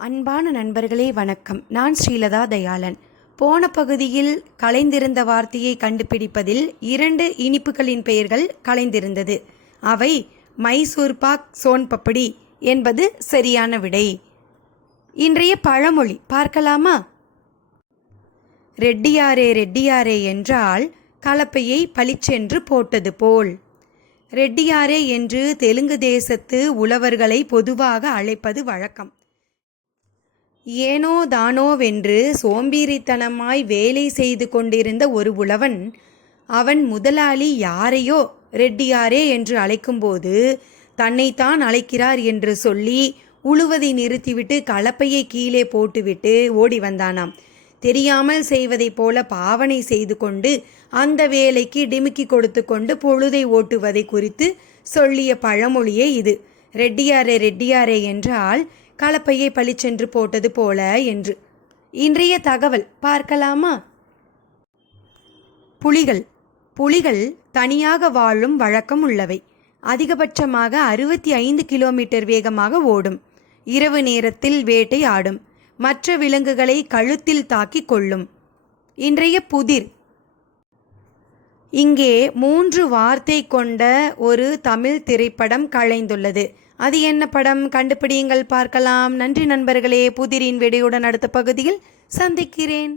அன்பான நண்பர்களே வணக்கம். நான் ஸ்ரீலதா தயாளன். போன பகுதியில் கலைந்திருந்த வார்த்தையை கண்டுபிடிப்பதில் 2 இனிப்புகளின் பெயர்கள் கலைந்திருந்தது. அவை மைசூர் பாக், சோன் பப்படி என்பது சரியான விடை. இன்றைய பழமொழி பார்க்கலாமா? ரெட்டியாரே ரெட்டியாரே என்றால் கலப்பையை பளிச்சென்று போட்டது போல். ரெட்டியாரே என்று தெலுங்கு தேசத்து உழவர்களை பொதுவாக அழைப்பது வழக்கம். ஏனோ தானோவென்று சோம்பேறித்தனமாய் வேலை செய்து கொண்டிருந்த ஒரு உழவன், அவன் முதலாளி யாரையோ ரெட்டியாரே என்று அழைக்கும்போது தன்னைத்தான் அழைக்கிறார் என்று சொல்லி உழுவதை நிறுத்திவிட்டு கலப்பையை கீழே போட்டுவிட்டு ஓடி வந்தானாம். தெரியாமல் செய்வதைப் போல பாவனை செய்து கொண்டு அந்த வேலைக்கு டிமிக்கி கொடுத்து கொண்டு பொழுதை ஓட்டுவதை குறித்து சொல்லிய பழமொழியே இது. ரெட்டியாரே ரெட்டியாரே என்றால் கலப்பையை பளிச்சென்று போட்டது போல என்று. இன்றைய தகவல் பார்க்கலாமா? புலிகள் தனியாக வாழும் வழக்கம் உள்ளவை. அதிகபட்சமாக 65 கிலோமீட்டர் வேகமாக ஓடும். இரவு நேரத்தில் வேட்டை ஆடும். மற்ற விலங்குகளை கழுத்தில் தாக்கி கொள்ளும். இன்றைய புதிர். இங்கே 3 வார்த்தை கொண்ட ஒரு தமிழ் திரைப்படம் கலைந்துள்ளது. அது என்ன படம்? கண்டுபிடியுங்கள், பார்க்கலாம். நன்றி நண்பர்களே. புதிரின் விடையுடன் அடுத்த பகுதியில் சந்திக்கிறேன்.